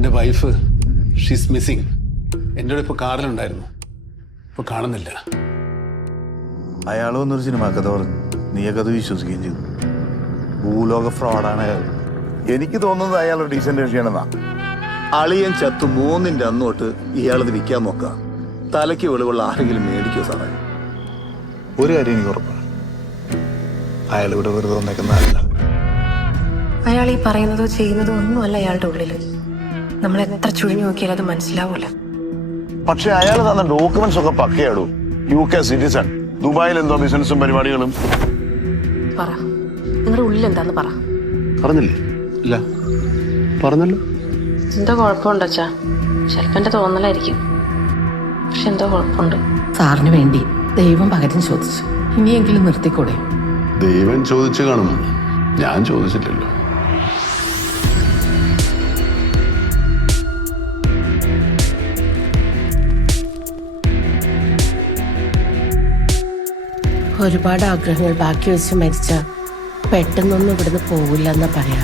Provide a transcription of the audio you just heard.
എൻ്റെ wife she's missing. എൻ്റെ കൂടെ ഇപ്പോൾ കാറിലുണ്ടായിരുന്നു, ഇപ്പോൾ കാണുന്നില്ല. അയാൾ വന്നൊരു സിനിമ കഥ പറഞ്ഞു, നീയൊക്കെ അത് വിശ്വസിക്കുകയും ചെയ്തു. ഭൂലോക ഫ്രോഡാണ് അയാൾ. എനിക്ക് തോന്നുന്നത് അയാൾ ഡീസന്റ് വിഷയമാണെന്നാ. അളിയൻ ചത്തു 3-ന്റെ അന്നോട്ട് ഇയാളത് വിൽക്കാൻ നോക്കുക. തലയ്ക്ക് വെളിവുള്ള ആരെങ്കിലും മേടിക്കോ സാറേ? ഒരു കാര്യം എനിക്ക് ഉറപ്പാണ്, അയാൾ ഇവിടെ വെറുതെ വന്നേക്കുന്നതല്ല. അയാൾ ഈ പറയുന്നതോ ചെയ്യുന്നതോ ഒന്നുമല്ല അയാളുടെ ഉള്ളിൽ. നമ്മൾ എത്ര ചുഴിഞ്ഞു നോക്കിയാലും അത് മനസ്സിലാവൂല. പക്ഷെ അയാൾ തന്ന ഡോക്യുമെന്റ്സ് ഒക്കെ പക്കയാടൂ. UK സിറ്റിസൺ, ദുബായിൽ എന്തോ ബിസിനസ്സും പരിപാടികളും. പറ, നിങ്ങളുടെ ഉള്ളിൽ എന്താന്ന് പറ. പറഞ്ഞില്ലേ? ഇല്ല, പറഞ്ഞല്ലോ. എന്തോ കുഴപ്പമുണ്ടോ അച്ഛാ? ചിലപ്പോൾ എൻ്റെ തോന്നലായിരിക്കും, പക്ഷെ എന്തോ കുഴപ്പമുണ്ട്. സാറിന് വേണ്ടി ദൈവം പകരം ചോദിച്ചു, ഇനിയെങ്കിലും നിർത്തിക്കൂടെ? ദൈവം ചോദിച്ചു കാണും, ഞാൻ ചോദിച്ചിട്ടില്ലല്ലോ. ഒരുപാട് ആഗ്രഹങ്ങൾ ബാക്കി വെച്ച് മരിച്ച പെട്ടെന്നൊന്നും ഇവിടുന്ന് പോവില്ല എന്നാ പറയാ.